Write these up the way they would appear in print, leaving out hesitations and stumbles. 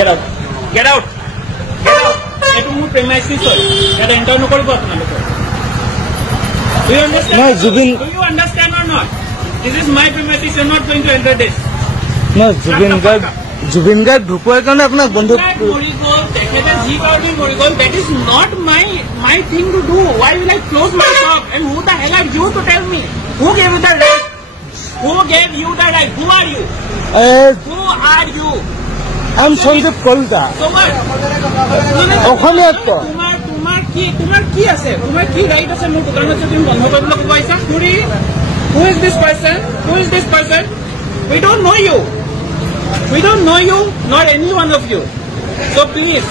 Get out. Get out. Get out. Etu mu premises hoy. Eta enter nokoribo apnaloke. Do you understand? No, Zubin. Do you understand or not? This is my premises. You are not going to enter this. No, Zubin Garg ঢুকোৱাৰ কাৰণে আপোনাক বন্ধ That is not my thing to do. Why will I close my shop? And who the hell are you to tell me? Who gave you the right? Who gave you the right? Who are you? Who are you? I'm Sandeep Kolda. So what? অসমীয়াত ক তোমার কি আছে? তোমার কি right আছে মোৰ দোকানত তুমি বন্ধ কৰিবলৈ কৈছা? Who is this person? Who is this person? We don't know you. We don't know you, not any one of you. So please.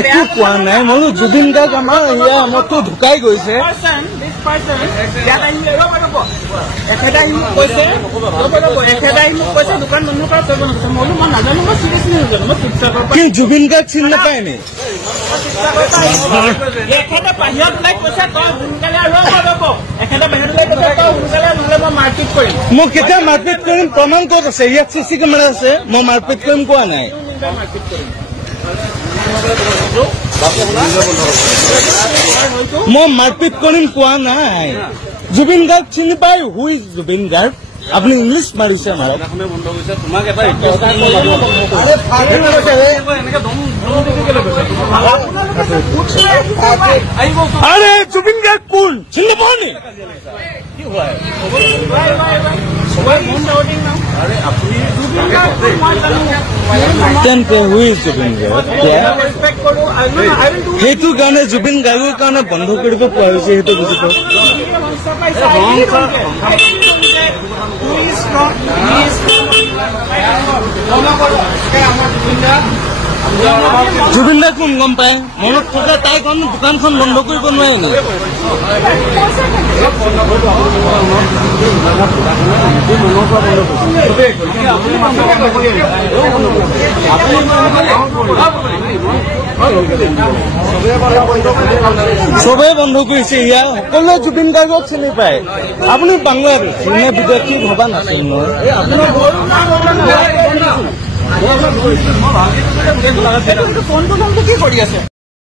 একো কোৱা নাই মই জুবিন গাৰ্গ আমাৰ মতো ঢুকাই গৈছে This person, একেটাই মোক কৈছে দোকান বন্ধ কৰা কৰিব নালাগে মই নাজানো মই চিৰিয়াছলি নাজানো মই শিক্ষকৰ কি জুবিন গাৰ্গ চিনি নাপায় নে একেটা বাহিৰত ওলাই কৈছে তই সোনকালে ৰ'ব একেটা বাহিৰত ওলাই কৈছে তই সোনকালে নহ'লে মই মাৰপিট কৰিম মই কেতিয়া মাৰপিট কৰিম প্ৰমাণ ক'ত আছে ইয়াত চিচি কেমেৰা আছে মই মাৰপিট কৰিম কোৱা নাই মই মাৰপিট কৰিম কোৱা নাই জুবিন গাৰ্গ চিনি পায় হু ইজ জুবিন গাৰ্গ আপুনি ইংলিছ মাৰিছে মাৰক আৰে জুবিন গাৰ্গ কোন চিনি পোৱা নি সেইটো কাৰণে জুবিন গাৰ্গৰ কাৰণে বন্ধ কৰিব পোৱা হৈছে সেইটো বুজি পাওঁ জুবিন দা কোন গম পায় মনত থকা তাই কোন দোকানখন বন্ধ কৰিব নোৱাৰে নি চবেই বন্ধ কৰিছে ইয়াৰ সকলোৱে জুবিন গাৰ্গক চিনি পায় আপুনি বাংলাদেশ বিদেশী ভবা নাছিল নহয়